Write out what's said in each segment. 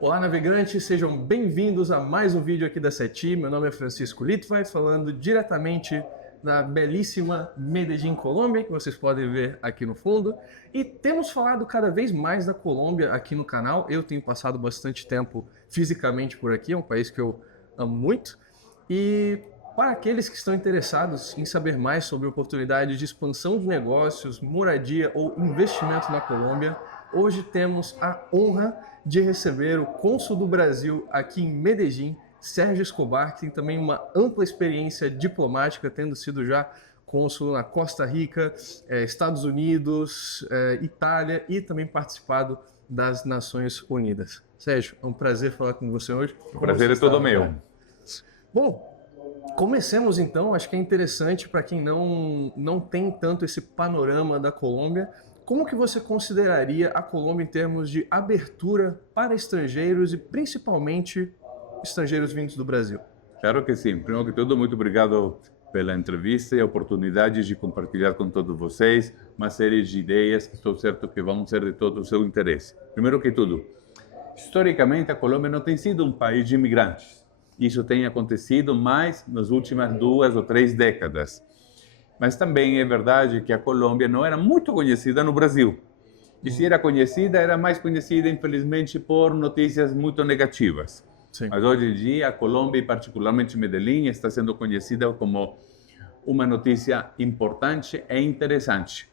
Olá, navegantes, sejam bem-vindos a mais um vídeo aqui da SETI. Meu nome é Francisco Litvai, falando diretamente da belíssima Medellín, Colômbia, que vocês podem ver aqui no fundo. E temos falado cada vez mais da Colômbia aqui no canal. Eu tenho passado bastante tempo fisicamente por aqui, é um país que eu amo muito. E para aqueles que estão interessados em saber mais sobre oportunidades de expansão de negócios, moradia ou investimento na Colômbia, hoje temos a honra de receber o cônsul do Brasil aqui em Medellín, Sérgio Escobar, que tem também uma ampla experiência diplomática, tendo sido já cônsul na Costa Rica, Estados Unidos, Itália e também participado das Nações Unidas. Sérgio, é um prazer falar com você hoje. O prazer é todo meu. Bom, comecemos então. Acho que é interessante para quem não tem tanto esse panorama da Colômbia. Como que você consideraria a Colômbia em termos de abertura para estrangeiros e principalmente estrangeiros vindos do Brasil? Claro que sim. Primeiro que tudo, muito obrigado pela entrevista e a oportunidade de compartilhar com todos vocês uma série de ideias que estou certo que vão ser de todo o seu interesse. Primeiro que tudo, historicamente a Colômbia não tem sido um país de imigrantes. Isso tem acontecido mais nas últimas 2 ou 3 décadas. Mas também é verdade que a Colômbia não era muito conhecida no Brasil. E se era conhecida, era mais conhecida, infelizmente, por notícias muito negativas. Sim. Mas hoje em dia, a Colômbia, e particularmente Medellín, está sendo conhecida como uma notícia importante e interessante.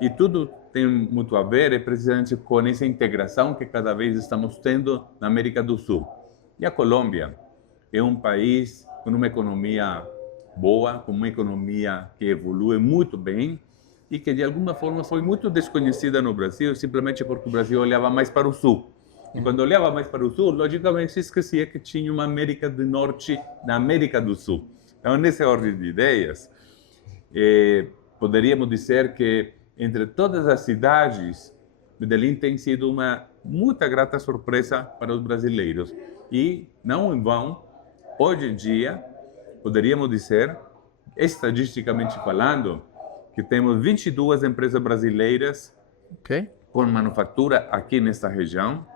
E tudo tem muito a ver, precisamente com essa integração que cada vez estamos tendo na América do Sul. E a Colômbia é um país com uma economia boa, com uma economia que evolui muito bem e que de alguma forma foi muito desconhecida no Brasil, simplesmente porque o Brasil olhava mais para o sul. E quando olhava mais para o sul, logicamente se esquecia que tinha uma América do Norte na América do Sul. Então, nessa ordem de ideias, poderíamos dizer que entre todas as cidades, Medellín tem sido uma muito grata surpresa para os brasileiros. E, não em vão, hoje em dia, poderíamos dizer, estatisticamente falando, que temos 22 empresas brasileiras com manufatura aqui nesta região,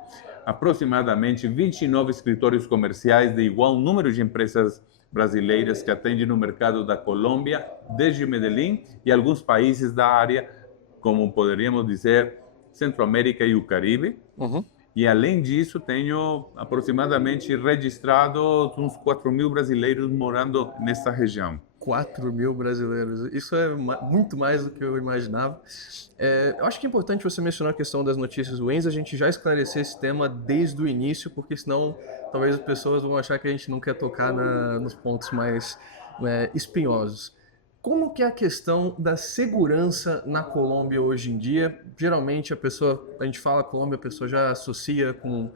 aproximadamente 29 escritórios comerciais de igual número de empresas brasileiras que atendem no mercado da Colômbia, desde Medellín e alguns países da área, como poderíamos dizer, Centro-América e o Caribe. E, além disso, tenho aproximadamente registrado uns 4.000 brasileiros morando nessa região. 4.000 brasileiros. Isso é muito mais do que eu imaginava. Eu acho que é importante você mencionar a questão das notícias ruins, a gente já esclarecer esse tema desde o início, porque senão talvez as pessoas vão achar que a gente não quer tocar nos pontos mais espinhosos. Como que é a questão da segurança na Colômbia hoje em dia? Geralmente a gente fala Colômbia, a pessoa já associa com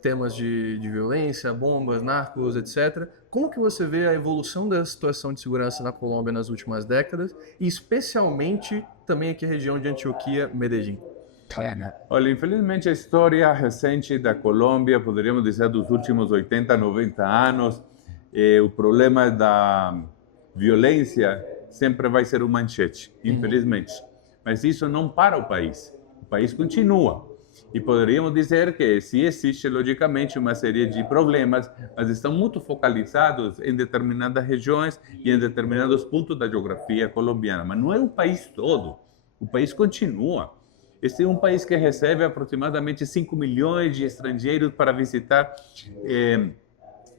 temas de violência, bombas, narcos, etc. Como que você vê a evolução da situação de segurança na Colômbia nas últimas décadas e especialmente também aqui a região de Antioquia, Medellín? Olha, infelizmente a história recente da Colômbia, poderíamos dizer dos últimos 80, 90 anos, o problema da violência sempre vai ser uma manchete, infelizmente. Mas isso não para o país continua. E poderíamos dizer que se existe, logicamente, uma série de problemas, mas estão muito focalizados em determinadas regiões e em determinados pontos da geografia colombiana. Mas não é o país todo, o país continua. Este é um país que recebe aproximadamente 5 milhões de estrangeiros para visitar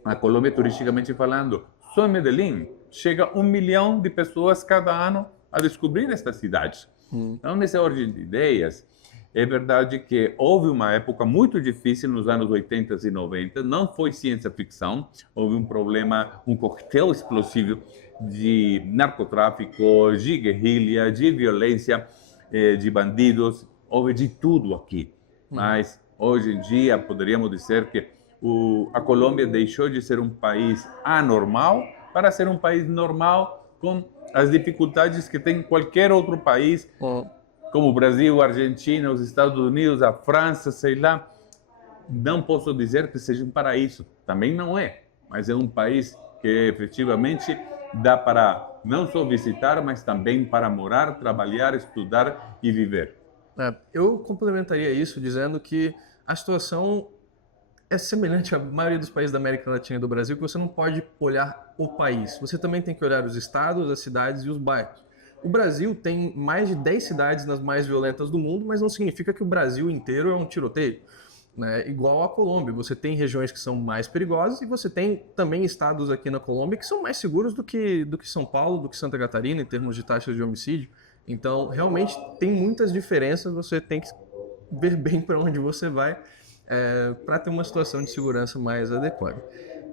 a Colômbia turisticamente falando. Só em Medellín chega 1 milhão de pessoas cada ano a descobrir esta cidade. Então, nessa ordem de ideias, é verdade que houve uma época muito difícil nos anos 80 e 90, não foi ciência ficção, houve um problema, um coquetel explosivo de narcotráfico, de guerrilha, de violência, de bandidos, houve de tudo aqui. Mas, hoje em dia, poderíamos dizer que a Colômbia deixou de ser um país anormal para ser um país normal com as dificuldades que tem qualquer outro país, como o Brasil, a Argentina, os Estados Unidos, a França, sei lá. Não posso dizer que seja um paraíso, também não é, mas é um país que efetivamente dá para não só visitar, mas também para morar, trabalhar, estudar e viver. Eu complementaria isso dizendo que a situação é semelhante à maioria dos países da América Latina e do Brasil, que você não pode olhar o país. Você também tem que olhar os estados, as cidades e os bairros. O Brasil tem mais de 10 cidades nas mais violentas do mundo, mas não significa que o Brasil inteiro é um tiroteio, né? Igual a Colômbia, você tem regiões que são mais perigosas e você tem também estados aqui na Colômbia que são mais seguros do que São Paulo, do que Santa Catarina, em termos de taxas de homicídio. Então, realmente, tem muitas diferenças, você tem que ver bem para onde você vai para ter uma situação de segurança mais adequada.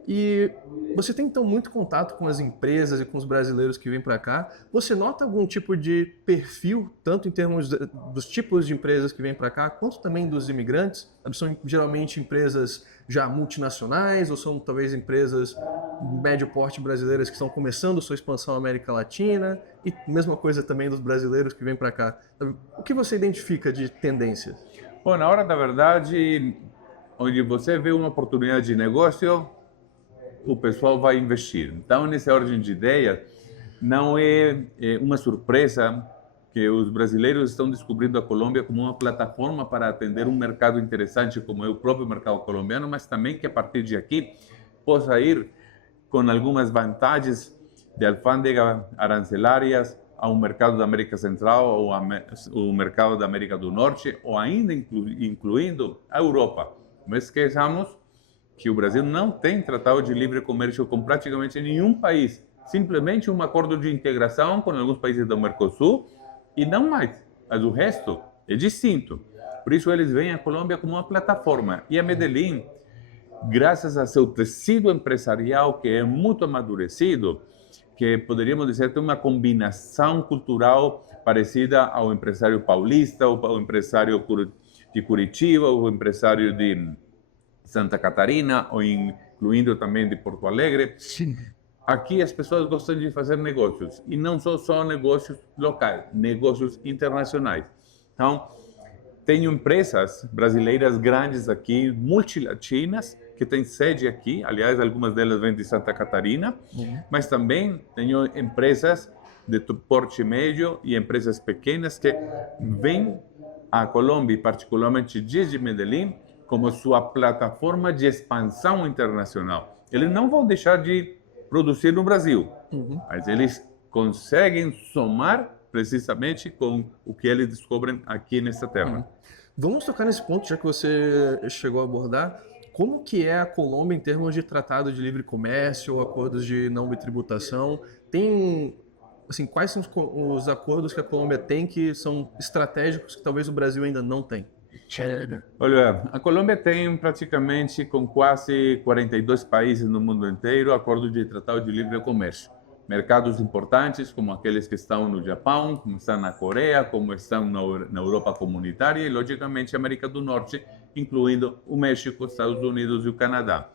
E você tem então muito contato com as empresas e com os brasileiros que vêm para cá. Você nota algum tipo de perfil, tanto em termos dos tipos de empresas que vêm para cá, quanto também dos imigrantes? São geralmente empresas já multinacionais ou são talvez empresas médio porte brasileiras que estão começando sua expansão na América Latina? E mesma coisa também dos brasileiros que vêm para cá. O que você identifica de tendências? Bom, na hora da verdade, onde você vê uma oportunidade de negócio, o pessoal vai investir. Então, nessa ordem de ideia, não é uma surpresa que os brasileiros estão descobrindo a Colômbia como uma plataforma para atender um mercado interessante como é o próprio mercado colombiano, mas também que a partir de aqui possa ir com algumas vantagens de alfândega arancelárias a um mercado da América Central ou o mercado da América do Norte, ou ainda incluindo a Europa. Não esqueçamos que o Brasil não tem tratado de livre comércio com praticamente nenhum país, simplesmente um acordo de integração com alguns países do Mercosul e não mais. Mas o resto é distinto. Por isso eles veem a Colômbia como uma plataforma. E a Medellín, graças a seu tecido empresarial que é muito amadurecido, que poderíamos dizer tem uma combinação cultural parecida ao empresário paulista, ou ao empresário de Curitiba, ou ao empresário de Santa Catarina, ou incluindo também de Porto Alegre. Sim. Aqui as pessoas gostam de fazer negócios, e não só negócios locais, negócios internacionais. Então, tenho empresas brasileiras grandes aqui, multilatinas, que têm sede aqui, aliás, algumas delas vêm de Santa Catarina, mas também tenho empresas de porte médio e empresas pequenas que vêm à Colômbia, particularmente desde Medellín, como sua plataforma de expansão internacional. Eles não vão deixar de produzir no Brasil, mas eles conseguem somar precisamente com o que eles descobrem aqui nessa terra. Vamos tocar nesse ponto, já que você chegou a abordar. Como que é a Colômbia em termos de tratado de livre comércio, acordos de não bitributação? Tem, assim, quais são os acordos que a Colômbia tem que são estratégicos que talvez o Brasil ainda não tem? Olha, a Colômbia tem praticamente com quase 42 países no mundo inteiro acordos de tratado de livre comércio. Mercados importantes como aqueles que estão no Japão, como estão na Coreia, como estão na Europa comunitária e, logicamente, América do Norte, incluindo o México, Estados Unidos e o Canadá.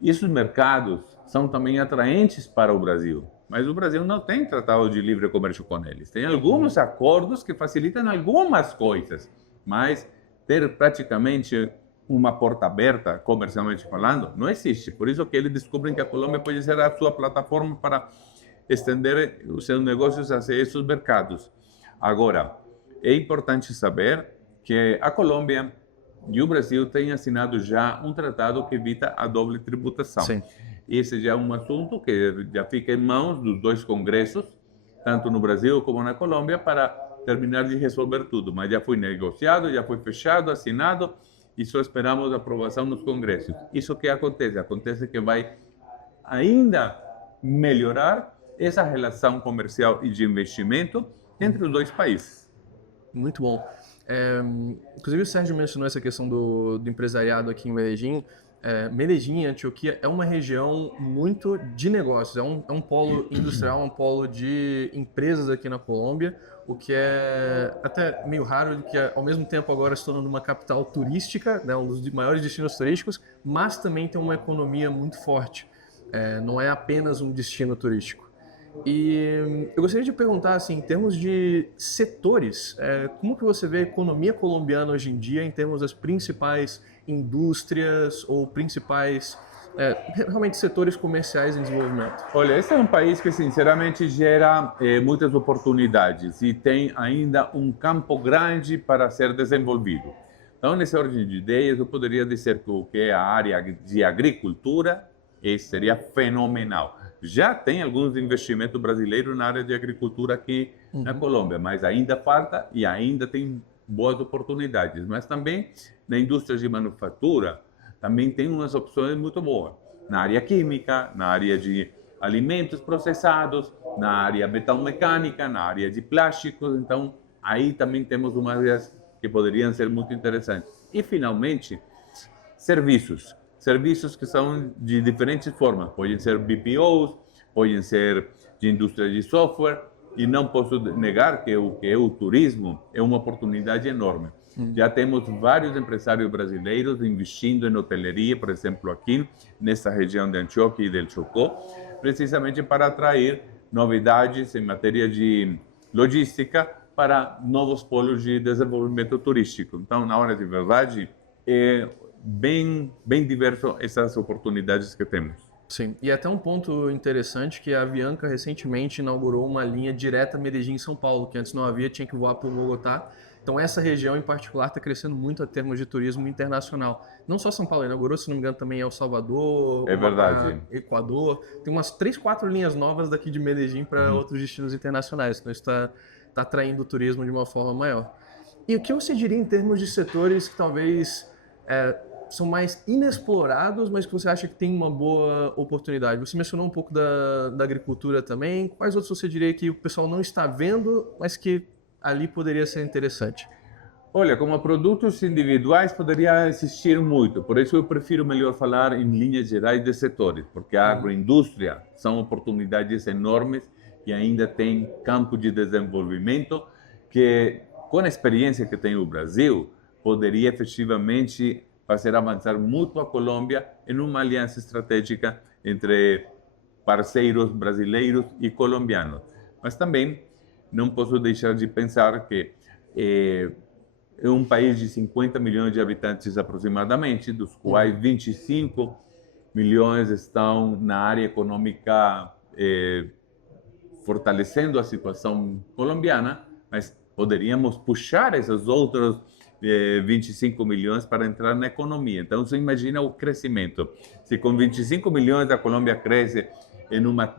Esses mercados são também atraentes para o Brasil, mas o Brasil não tem tratado de livre comércio com eles. Tem alguns acordos que facilitam algumas coisas, mas ter praticamente uma porta aberta, comercialmente falando, não existe. Por isso que eles descobrem que a Colômbia pode ser a sua plataforma para estender os seus negócios hacia esses mercados. Agora, é importante saber que a Colômbia e o Brasil têm assinado já um tratado que evita a doble tributação. Sim. Esse já é um assunto que já fica em mãos dos dois congressos, tanto no Brasil como na Colômbia, para terminar de resolver tudo. Mas já foi negociado, já foi fechado, assinado, e só esperamos a aprovação nos congressos. Isso que acontece? Acontece que vai ainda melhorar essa relação comercial e de investimento entre os dois países. Muito bom. Inclusive o Sérgio mencionou essa questão do empresariado aqui em Medellín. Medellín, Antioquia, é uma região muito de negócios, é um polo industrial, um polo de empresas aqui na Colômbia, o que é até meio raro, que ao mesmo tempo agora se tornando uma capital turística, né, um dos maiores destinos turísticos, mas também tem uma economia muito forte, não é apenas um destino turístico. E eu gostaria de perguntar, assim, em termos de setores, como que você vê a economia colombiana hoje em dia em termos das principais indústrias ou principais, realmente, setores comerciais em desenvolvimento? Olha, esse é um país que, sinceramente, gera muitas oportunidades e tem ainda um campo grande para ser desenvolvido. Então, nessa ordem de ideias, eu poderia dizer que o que é a área de agricultura seria fenomenal. Já tem alguns investimentos brasileiros na área de agricultura aqui na Colômbia, mas ainda falta e ainda tem boas oportunidades. Mas também na indústria de manufatura, também tem umas opções muito boas. Na área química, na área de alimentos processados, na área metalmecânica, na área de plásticos. Então, aí também temos umas áreas que poderiam ser muito interessantes. E, finalmente, serviços. Serviços que são de diferentes formas. Podem ser BPOs, podem ser de indústria de software. E não posso negar que o turismo é uma oportunidade enorme. Já temos vários empresários brasileiros investindo em hoteleria, por exemplo, aqui nessa região de Antioquia e del Chocó, precisamente para atrair novidades em matéria de logística para novos polos de desenvolvimento turístico. Então, na hora de verdade, é bem diverso essas oportunidades que temos. Sim, e até um ponto interessante que a Avianca recentemente inaugurou uma linha direta Medellín-São Paulo, que antes não havia, tinha que voar para o Bogotá. Então essa região em particular está crescendo muito a termos de turismo internacional. Não só São Paulo, inaugurou, se não me engano, também El Salvador, É verdade. Equador. Tem umas 3, 4 linhas novas daqui de Medellín para outros destinos internacionais. Então isso está atraindo o turismo de uma forma maior. E o que você diria em termos de setores que talvez são mais inexplorados, mas que você acha que tem uma boa oportunidade? Você mencionou um pouco da agricultura também. Quais outros você diria que o pessoal não está vendo, mas que ali poderia ser interessante? Olha, como produtos individuais poderia existir muito, por isso eu prefiro melhor falar em linhas gerais de setores, porque a agroindústria são oportunidades enormes e ainda tem campo de desenvolvimento que, com a experiência que tem o Brasil, poderia efetivamente fazer avançar muito a Colômbia em uma aliança estratégica entre parceiros brasileiros e colombianos. Mas também não posso deixar de pensar que é um país de 50 milhões de habitantes aproximadamente, dos quais 25 milhões estão na área econômica, fortalecendo a situação colombiana, mas poderíamos puxar esses outros 25 milhões para entrar na economia. Então, você imagina o crescimento. Se com 25 milhões a Colômbia cresce em uma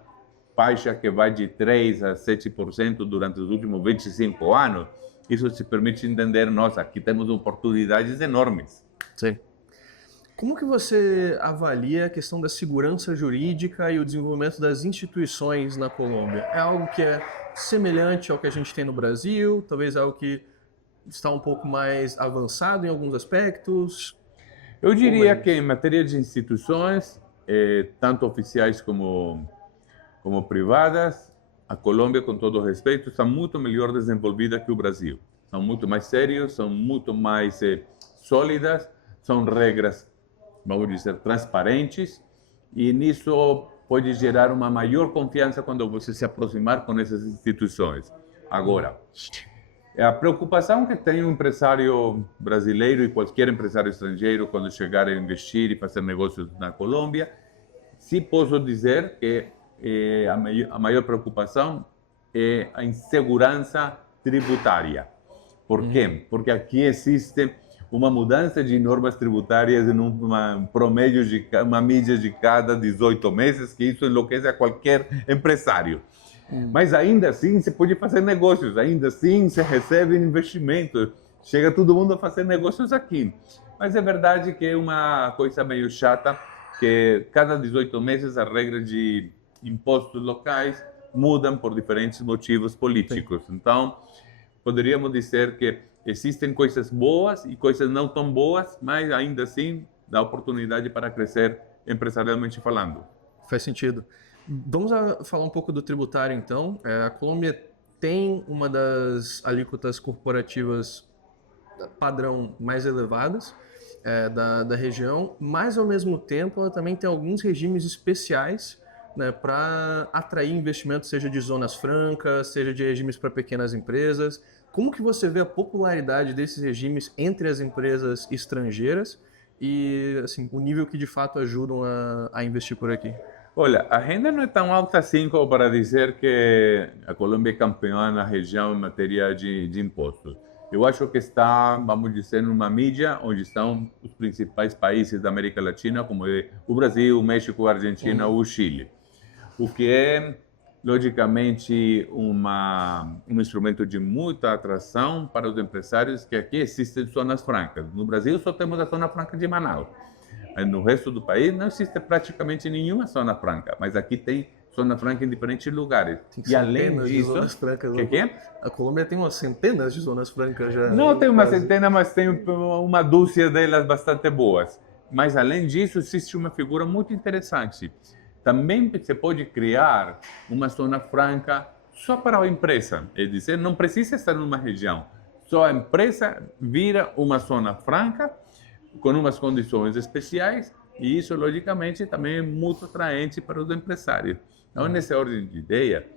faixa que vai de 3% a 7% durante os últimos 25 anos, isso te permite entender, nossa, aqui temos oportunidades enormes. Sim. Como que você avalia a questão da segurança jurídica e o desenvolvimento das instituições na Colômbia? É algo que é semelhante ao que a gente tem no Brasil? Talvez algo que está um pouco mais avançado em alguns aspectos? Eu diria que em matéria de instituições, tanto oficiais como privadas, a Colômbia, com todo respeito, está muito melhor desenvolvida que o Brasil. São muito mais sérios, são muito mais sólidas, são regras, vamos dizer, transparentes, e nisso pode gerar uma maior confiança quando você se aproximar com essas instituições. Agora, a preocupação que tem um empresário brasileiro e qualquer empresário estrangeiro quando chegar a investir e fazer negócios na Colômbia, sim posso dizer que a maior preocupação é a insegurança tributária. Por quê? Porque aqui existe uma mudança de normas tributárias em uma promédio de uma mídia de cada 18 meses, que isso enlouquece a qualquer empresário. Mas ainda assim se pode fazer negócios, ainda assim se recebe investimento, chega todo mundo a fazer negócios aqui. Mas é verdade que é uma coisa meio chata, que cada 18 meses as regras de impostos locais mudam por diferentes motivos políticos. Sim. Então, poderíamos dizer que existem coisas boas e coisas não tão boas, mas ainda assim dá oportunidade para crescer empresarialmente falando. Faz sentido. Vamos falar um pouco do tributário, então. A Colômbia tem uma das alíquotas corporativas padrão mais elevadas da região, mas, ao mesmo tempo, ela também tem alguns regimes especiais, né, para atrair investimentos, seja de zonas francas, seja de regimes para pequenas empresas. Como que você vê a popularidade desses regimes entre as empresas estrangeiras e assim, o nível que de fato ajudam a investir por aqui? Olha, a renda não é tão alta assim como para dizer que a Colômbia é campeã na região em matéria de impostos. eu acho que está, vamos dizer, numa mídia onde estão os principais países da América Latina, como é o Brasil, o México, a Argentina, o Chile. O que é, logicamente, um instrumento de muita atração para os empresários, que aqui existem zonas francas. No Brasil só temos a zona franca de Manaus. No resto do país não existe praticamente nenhuma zona franca, mas aqui tem zona franca em diferentes lugares. E além disso, zonas francas, que é? A Colômbia tem umas centenas de zonas francas já. Não tem uma centena, mas tem uma dúzia delas bastante boas. Mas além disso, existe uma figura muito interessante. Também se pode criar uma zona franca só para a empresa, é dizer, não precisa estar numa região. Só a empresa vira uma zona franca com umas condições especiais, e isso, logicamente, também é muito atraente para os empresários. Então, nessa ordem de ideia,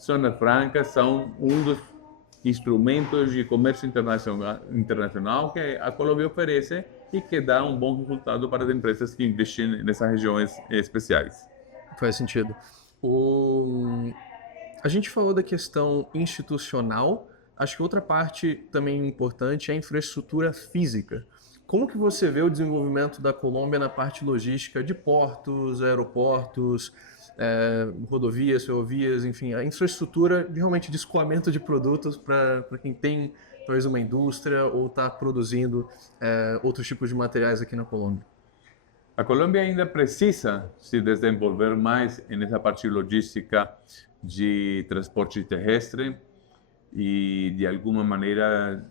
zonas francas são um dos instrumentos de comércio internacional que a Colômbia oferece e que dá um bom resultado para as empresas que investem nessas regiões especiais. Faz sentido. A gente falou da questão institucional, acho que outra parte também importante é a infraestrutura física. Como que você vê o desenvolvimento da Colômbia na parte logística de portos, aeroportos, rodovias, ferrovias, enfim, a infraestrutura realmente de escoamento de produtos para quem tem talvez uma indústria ou está produzindo outros tipos de materiais aqui na Colômbia? A Colômbia ainda precisa se desenvolver mais nessa parte logística de transporte terrestre e, de alguma maneira,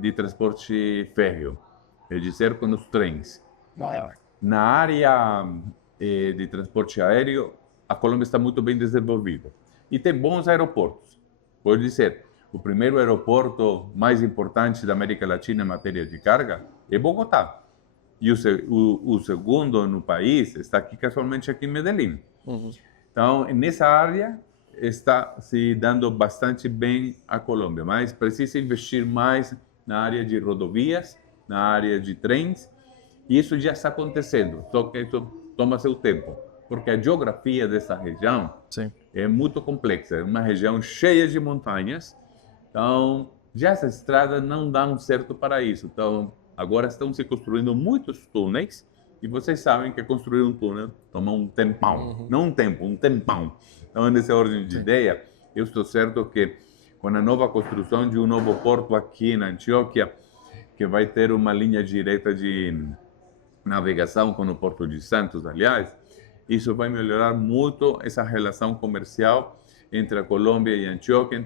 de transporte férreo. É dizer, com os trens. Na área de transporte aéreo, a Colômbia está muito bem desenvolvida. E tem bons aeroportos. Pode dizer, o primeiro aeroporto mais importante da América Latina em matéria de carga é Bogotá. E o segundo no país está aqui, casualmente, aqui em Medellín. Então, nessa área, está se dando bastante bem a Colômbia, mas precisa investir mais na área de rodovias, na área de trens, e isso já está acontecendo, só que isso toma seu tempo, porque a geografia dessa região é muito complexa, é uma região cheia de montanhas, então já as estradas não dão certo para isso. Então, agora estão se construindo muitos túneis, e vocês sabem que construir um túnel toma um tempão, não um tempo, um tempão. Então, nessa ordem de ideia, eu estou certo que com a nova construção de um novo porto aqui na Antioquia, que vai ter uma linha direta de navegação com o Porto de Santos, aliás, isso vai melhorar muito essa relação comercial entre a Colômbia e a Antioquia,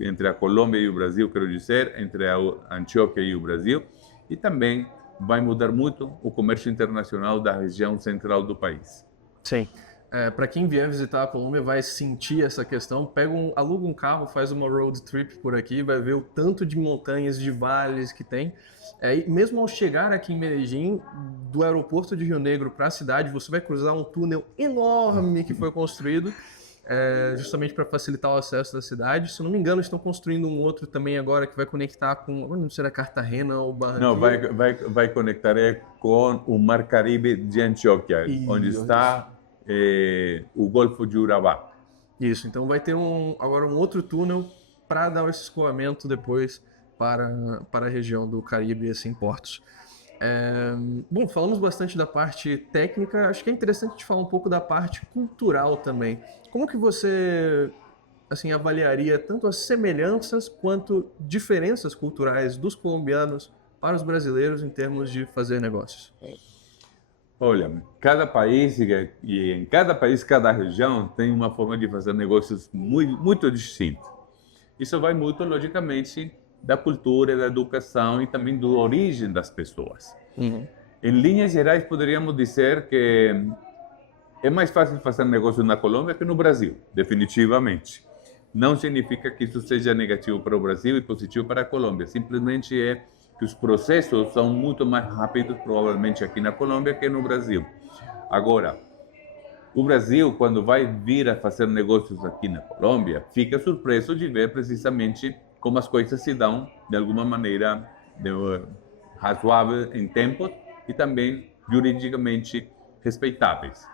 entre a Colômbia e o Brasil, quero dizer, entre a Antioquia e o Brasil, e também vai mudar muito o comércio internacional da região central do país. Sim. Para quem vier visitar a Colômbia vai sentir essa questão, aluga um carro, faz uma road trip por aqui, vai ver o tanto de montanhas, de vales que tem. E mesmo ao chegar aqui em Medellín, do aeroporto de Rio Negro para a cidade, você vai cruzar um túnel enorme que foi construído justamente para facilitar o acesso da cidade. Se não me engano, estão construindo um outro também agora que vai conectar com, não sei se era Cartagena ou Barranquilla. Não, vai conectar com o Mar Caribe de Antioquia, onde está o Golfo de Urabá. Isso, então vai ter agora um outro túnel para dar esse escoamento depois para a região do Caribe e assim, portos. Bom, falamos bastante da parte técnica, acho que é interessante te falar um pouco da parte cultural também. Como que você assim, avaliaria tanto as semelhanças quanto diferenças culturais dos colombianos para os brasileiros em termos de fazer negócios? Olha, cada país e em cada país, cada região tem uma forma de fazer negócios muito distinta. Isso vai muito, logicamente, da cultura, da educação e também da origem das pessoas. Em linhas gerais, poderíamos dizer que é mais fácil fazer negócio na Colômbia que no Brasil, definitivamente. Não significa que isso seja negativo para o Brasil e positivo para a Colômbia, simplesmente é que os processos são muito mais rápidos, provavelmente, aqui na Colômbia que no Brasil. Agora, o Brasil, quando vai vir a fazer negócios aqui na Colômbia, fica surpreso de ver precisamente como as coisas se dão, de alguma maneira, razoável em tempo e também juridicamente respeitáveis.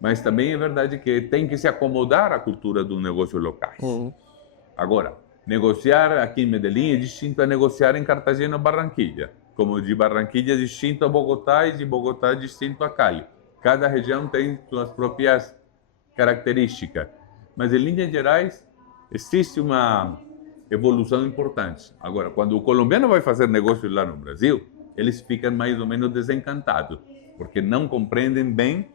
Mas também é verdade que tem que se acomodar à cultura do negócio locais. Agora, Negociar aqui em Medellín é distinto a negociar em Cartagena ou Barranquilla, como de Barranquilla é distinto a Bogotá e de Bogotá é distinto a Cali. Cada região tem suas próprias características, mas em linhas gerais existe uma evolução importante. Agora, quando o colombiano vai fazer negócio lá no Brasil, eles ficam mais ou menos desencantados, porque não compreendem bem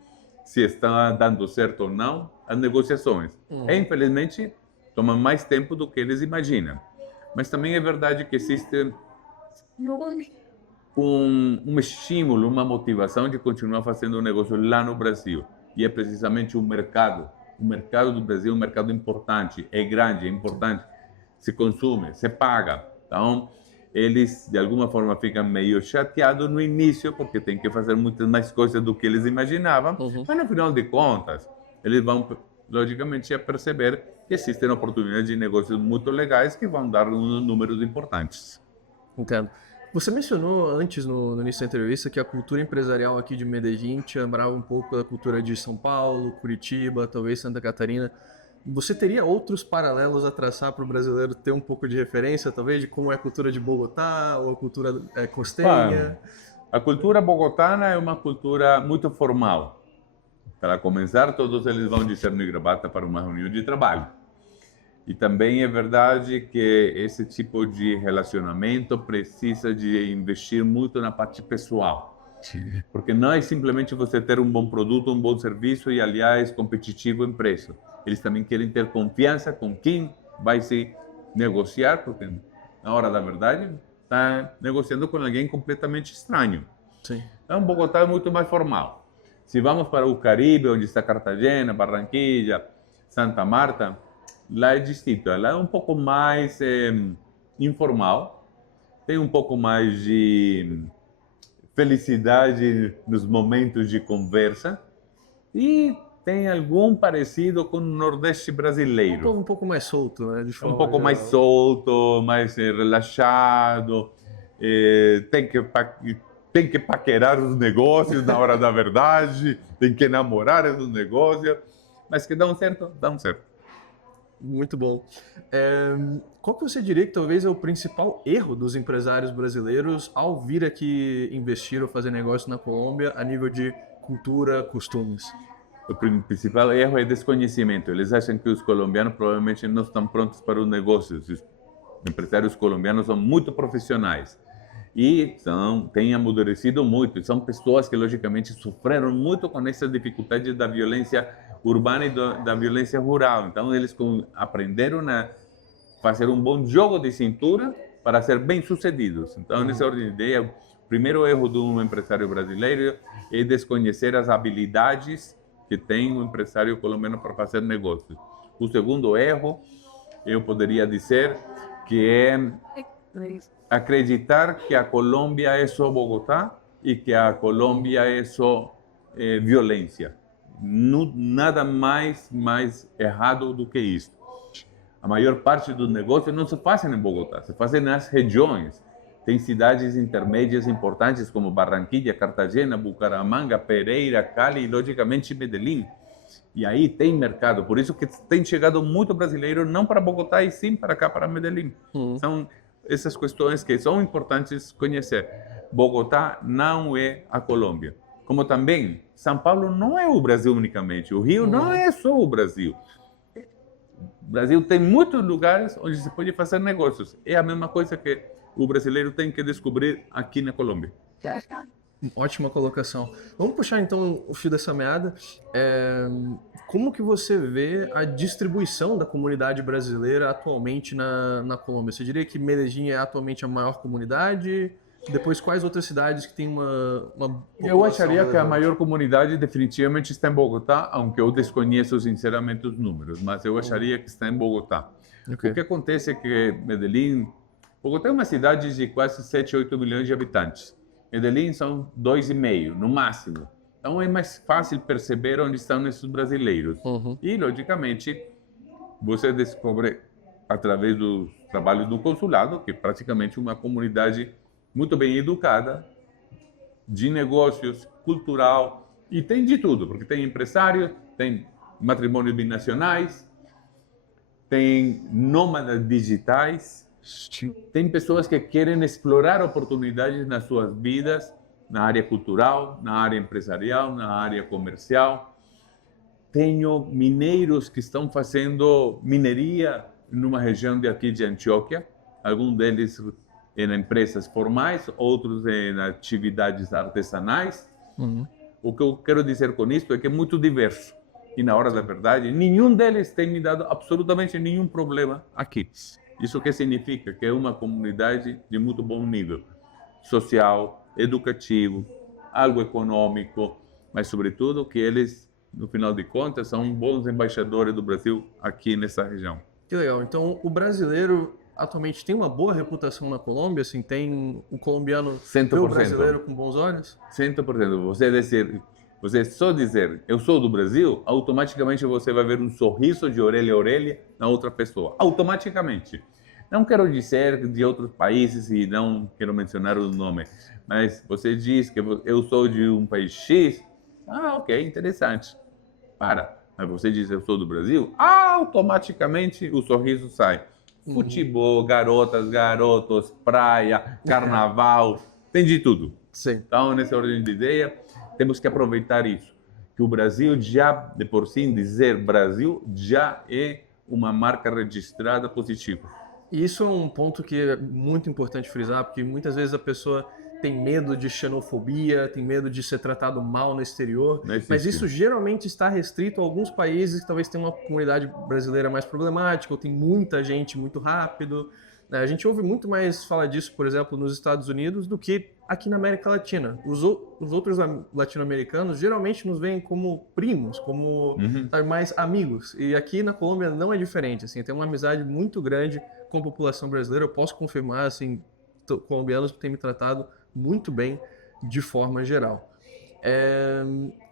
se está dando certo ou não as negociações. E, infelizmente, toma mais tempo do que eles imaginam. Mas também é verdade que existe um estímulo, uma motivação de continuar fazendo um negócio lá no Brasil. E é precisamente o mercado. O mercado do Brasil é um mercado importante, é grande, é importante. Se consome, se paga. Então, eles, de alguma forma, ficam meio chateados no início, porque tem que fazer muitas mais coisas do que eles imaginavam. Mas, no final de contas, eles vão, logicamente, a perceber que existem oportunidades de negócios muito legais que vão dar números importantes. Entendo. Você mencionou antes, no início da entrevista, que a cultura empresarial aqui de Medellín te lembrava um pouco da cultura de São Paulo, Curitiba, talvez Santa Catarina. Você teria outros paralelos a traçar para o brasileiro ter um pouco de referência, talvez, de como é a cultura de Bogotá ou a cultura costeña? A cultura bogotana é uma cultura muito formal. Para começar, todos eles vão de terno e gravata para uma reunião de trabalho. E também é verdade que esse tipo de relacionamento precisa de investir muito na parte pessoal. Porque não é simplesmente você ter um bom produto, um bom serviço e, aliás, competitivo em preço. Eles também querem ter confiança com quem vai se negociar, porque na hora da verdade está negociando com alguém completamente estranho. Sim. Então, Bogotá é muito mais formal. Se vamos para o Caribe, onde está Cartagena, Barranquilla, Santa Marta, lá é distinto. Lá é um pouco mais informal, tem um pouco mais de felicidade nos momentos de conversa e tem algum parecido com o Nordeste brasileiro. Um pouco mais solto, né? De forma Um pouco mais geral. solto, mais relaxado, tem que paquerar os negócios na hora da verdade, tem que namorar os negócios, mas que dão certo, dão certo. Muito bom. Qual que você diria que talvez é o principal erro dos empresários brasileiros ao vir aqui investir ou fazer negócio na Colômbia a nível de cultura, costumes? O principal erro é desconhecimento. Eles acham que os colombianos provavelmente não estão prontos para os negócios. Os empresários colombianos são muito profissionais e têm amadurecido muito. São pessoas que, logicamente, sofreram muito com essas dificuldades da violência urbana e da violência rural. Então, eles aprenderam a fazer um bom jogo de cintura para ser bem-sucedidos. Então, nessa ordem de ideia, o primeiro erro de um empresário brasileiro é desconhecer as habilidades que tem um empresário colombiano para fazer negócios. O segundo erro, eu poderia dizer, que é acreditar que a Colômbia é só Bogotá e que a Colômbia é só violência. Nada mais errado do que isso. A maior parte dos negócios não se fazem em Bogotá, se fazem nas regiões. Tem cidades intermédias importantes como Barranquilla, Cartagena, Bucaramanga, Pereira, Cali e, logicamente, Medellín. E aí tem mercado. Por isso que tem chegado muito brasileiro, não para Bogotá, e sim para cá, para Medellín. São essas questões que são importantes conhecer. Bogotá não é a Colômbia. Como também, São Paulo não é o Brasil unicamente. O Rio não é só o Brasil. O Brasil tem muitos lugares onde se pode fazer negócios. É a mesma coisa que o brasileiro tem que descobrir aqui na Colômbia. Ótima colocação. Vamos puxar então o fio dessa meada. Como que você vê a distribuição da comunidade brasileira atualmente na Colômbia? Você diria que Medellín é atualmente a maior comunidade? Depois, quais outras cidades que têm uma Eu acharia que a relevante? maior comunidade definitivamente está em Bogotá, aunque eu desconheço sinceramente os números, mas eu acharia que está em Bogotá. Ok. O que acontece é que Medellín... Bogotá é uma cidade de quase 7, 8 milhões de habitantes. Medellín são 2,5, no máximo. Então é mais fácil perceber onde estão esses brasileiros. E, logicamente, você descobre, através do trabalho do consulado, que é praticamente uma comunidade muito bem educada, de negócios, cultural, e tem de tudo, porque tem empresários, tem matrimônios binacionais, tem nômadas digitais, tem pessoas que querem explorar oportunidades nas suas vidas, na área cultural, na área empresarial, na área comercial. Tenho mineiros que estão fazendo mineria numa região de aqui de Antioquia, alguns deles em empresas formais, outros em atividades artesanais. O que eu quero dizer com isso é que é muito diverso. E na hora da verdade, nenhum deles tem me dado absolutamente nenhum problema aqui. Isso que significa que é uma comunidade de muito bom nível social, educativo, algo econômico, mas sobretudo que eles, no final de contas, são bons embaixadores do Brasil aqui nessa região. Que legal. Então, o brasileiro atualmente tem uma boa reputação na Colômbia? Assim, tem o colombiano vê o brasileiro com bons olhos? 100%. Você só dizer eu sou do Brasil, automaticamente você vai ver um sorriso de orelha a orelha na outra pessoa. Automaticamente. Não quero dizer de outros países e não quero mencionar o nome, mas você diz que eu sou de um país X, ok, interessante. Mas você diz eu sou do Brasil, automaticamente o sorriso sai. Futebol, garotas, garotos, praia, carnaval, tem de tudo. Sim. Então, nessa ordem de ideia, temos que aproveitar isso. Que o Brasil já, de por si dizer Brasil, já é uma marca registrada positiva. E isso é um ponto que é muito importante frisar, porque muitas vezes a pessoa tem medo de xenofobia, tem medo de ser tratado mal no exterior, mas isso geralmente está restrito a alguns países que talvez tenham uma comunidade brasileira mais problemática, ou tem muita gente muito rápido. A gente ouve muito mais falar disso, por exemplo, nos Estados Unidos, do que aqui na América Latina. Os outros latino-americanos geralmente nos veem como primos, como mais amigos. E aqui na Colômbia não é diferente. Assim, tem uma amizade muito grande com a população brasileira. Eu posso confirmar, assim, colombianos têm me tratado muito bem de forma geral.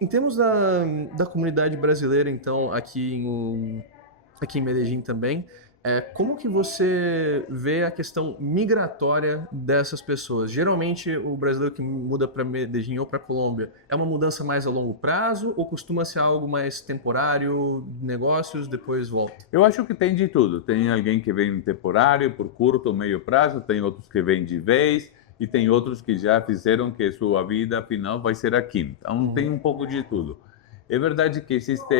Em termos da comunidade brasileira, então, aqui em Medellín também, como que você vê a questão migratória dessas pessoas? Geralmente, o brasileiro que muda para Medellín ou para Colômbia é uma mudança mais a longo prazo ou costuma ser algo mais temporário, negócios, depois volta? Eu acho que tem de tudo. Tem alguém que vem temporário, por curto, meio prazo, tem outros que vêm de vez e tem outros que já fizeram que sua vida final vai ser aqui. Então, tem um pouco de tudo. É verdade que existe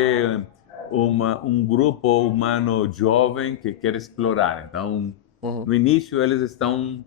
um grupo humano jovem que quer explorar. Então, no início, eles estão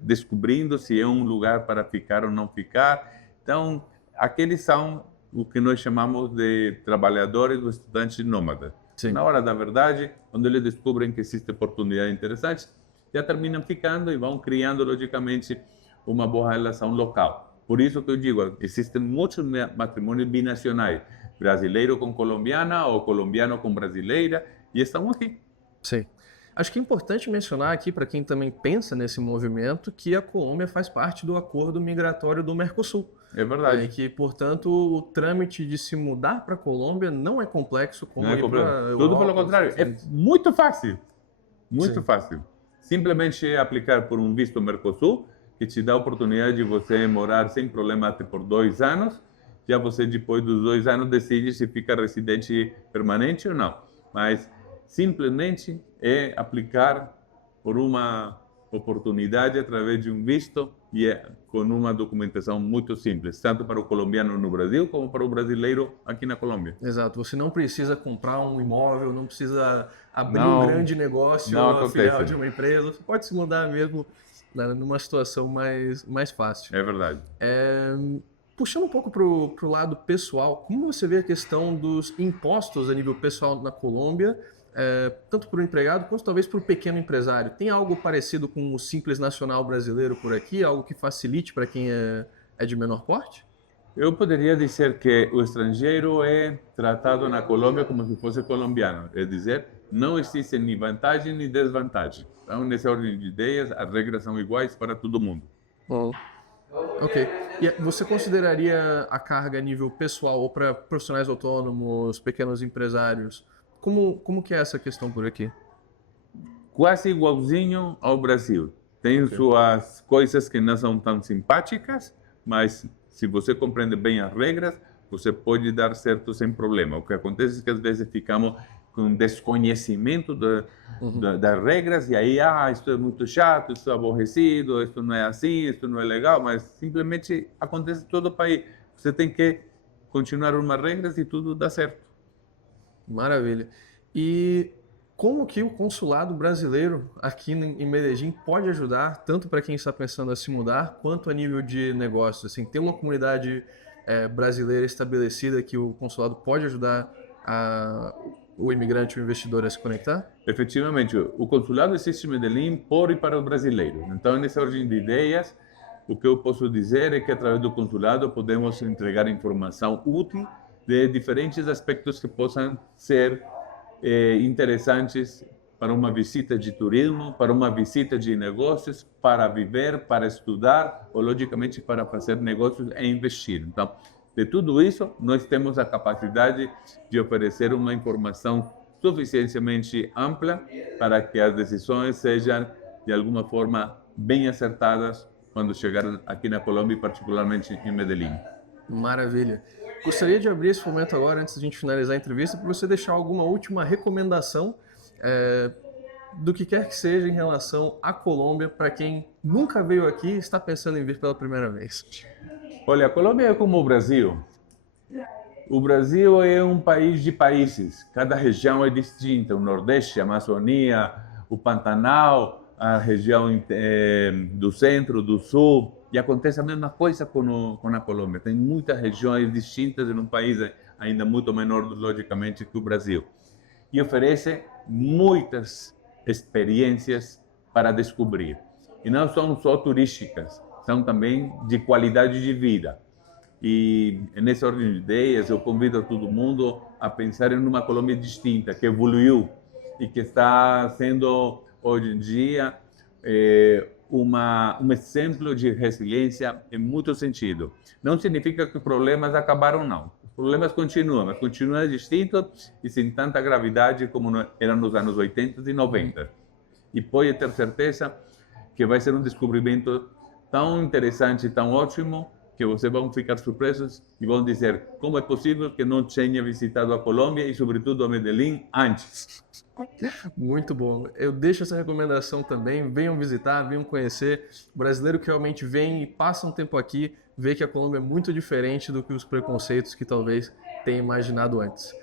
descobrindo se é um lugar para ficar ou não ficar. Então, aqueles são o que nós chamamos de trabalhadores ou estudantes nômadas. Na hora da verdade, quando eles descobrem que existe oportunidade interessante, já terminam ficando e vão criando, logicamente, uma boa relação local. Por isso que eu digo, existem muitos matrimônios binacionais, brasileiro com colombiana ou colombiano com brasileira, e estão aqui. Sim. Acho que é importante mencionar aqui, para quem também pensa nesse movimento, que a Colômbia faz parte do acordo migratório do Mercosul. É verdade. E que, portanto, o trâmite de se mudar para a Colômbia não é complexo como ir para a Europa. Tudo pelo contrário, é muito fácil. Muito fácil. Simplesmente aplicar por um visto Mercosul, que te dá a oportunidade de você morar sem problema até por 2 anos. Já você, depois dos 2 anos, decide se fica residente permanente ou não. Mas simplesmente é aplicar por uma oportunidade através de um visto e com uma documentação muito simples, tanto para o colombiano no Brasil como para o brasileiro aqui na Colômbia. Exato. Você não precisa comprar um imóvel, não precisa abrir um grande negócio, uma filial de uma empresa. Você pode se mudar mesmo numa situação mais fácil. É verdade. Puxando um pouco para o lado pessoal, como você vê a questão dos impostos a nível pessoal na Colômbia, tanto para o empregado quanto talvez para o pequeno empresário? Tem algo parecido com o Simples Nacional brasileiro por aqui? Algo que facilite para quem é de menor porte? Eu poderia dizer que o estrangeiro é tratado na Colômbia como se fosse colombiano. É dizer, não existe nem vantagem nem desvantagem. Então, nessa ordem de ideias, as regras são iguais para todo mundo. Ok. E você consideraria a carga a nível pessoal ou para profissionais autônomos, pequenos empresários? Como que é essa questão por aqui? Quase igualzinho ao Brasil. Tem suas coisas que não são tão simpáticas, mas se você compreende bem as regras, você pode dar certo sem problema. O que acontece é que às vezes ficamos com desconhecimento das regras, e aí, isso é muito chato, isso é aborrecido, isso não é assim, isso não é legal, mas simplesmente acontece em todo o país. Você tem que continuar umas regras e tudo dá certo. Maravilha. E como que o consulado brasileiro aqui em Medellín pode ajudar, tanto para quem está pensando a se mudar, quanto a nível de negócio? Assim, tem uma comunidade brasileira estabelecida que o consulado pode ajudar o imigrante, o investidor a se conectar? Efetivamente, o consulado existe em Medellín por e para os brasileiros. Então, nessa ordem de ideias, o que eu posso dizer é que, através do consulado, podemos entregar informação útil de diferentes aspectos que possam ser interessantes para uma visita de turismo, para uma visita de negócios, para viver, para estudar ou, logicamente, para fazer negócios e investir. Então, de tudo isso, nós temos a capacidade de oferecer uma informação suficientemente ampla para que as decisões sejam, de alguma forma, bem acertadas quando chegar aqui na Colômbia e particularmente em Medellín. Maravilha. Gostaria de abrir esse momento agora, antes de a gente finalizar a entrevista, para você deixar alguma última recomendação do que quer que seja em relação à Colômbia, para quem nunca veio aqui e está pensando em vir pela primeira vez. Olha, a Colômbia é como o Brasil. O Brasil é um país de países. Cada região é distinta. O Nordeste, a Amazônia, o Pantanal, a região do Centro, do Sul. E acontece a mesma coisa com a Colômbia. Tem muitas regiões distintas em um país ainda muito menor, logicamente, que o Brasil. E oferece muitas experiências para descobrir. E não são só turísticas, são também de qualidade de vida. E nessa ordem de ideias, eu convido todo mundo a pensar em uma Colômbia distinta, que evoluiu e que está sendo, hoje em dia, um exemplo de resiliência em muito sentido. Não significa que os problemas acabaram, não. Os problemas continuam, mas continuam distintos e sem tanta gravidade como eram nos anos 80 e 90. E pode ter certeza que vai ser um descobrimento tão interessante, tão ótimo, que vocês vão ficar surpresos e vão dizer como é possível que não tenha visitado a Colômbia e, sobretudo, a Medellín antes. Muito bom. Eu deixo essa recomendação também. Venham visitar, venham conhecer. O brasileiro que realmente vem e passa um tempo aqui, vê que a Colômbia é muito diferente do que os preconceitos que talvez tenha imaginado antes.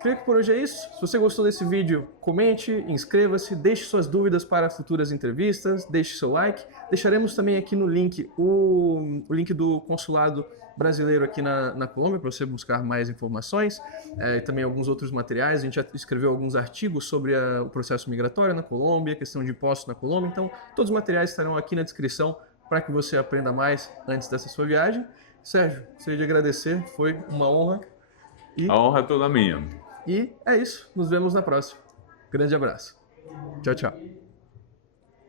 Creio que por hoje é isso. Se você gostou desse vídeo, comente, inscreva-se, deixe suas dúvidas para futuras entrevistas, deixe seu like. Deixaremos também aqui no link o link do consulado brasileiro aqui na Colômbia, para você buscar mais informações, e também alguns outros materiais. A gente já escreveu alguns artigos sobre o processo migratório na Colômbia, questão de impostos na Colômbia, então todos os materiais estarão aqui na descrição para que você aprenda mais antes dessa sua viagem. Sérgio, gostaria de agradecer, foi uma honra. A honra é toda minha. E é isso, nos vemos na próxima. Grande abraço. Tchau, tchau.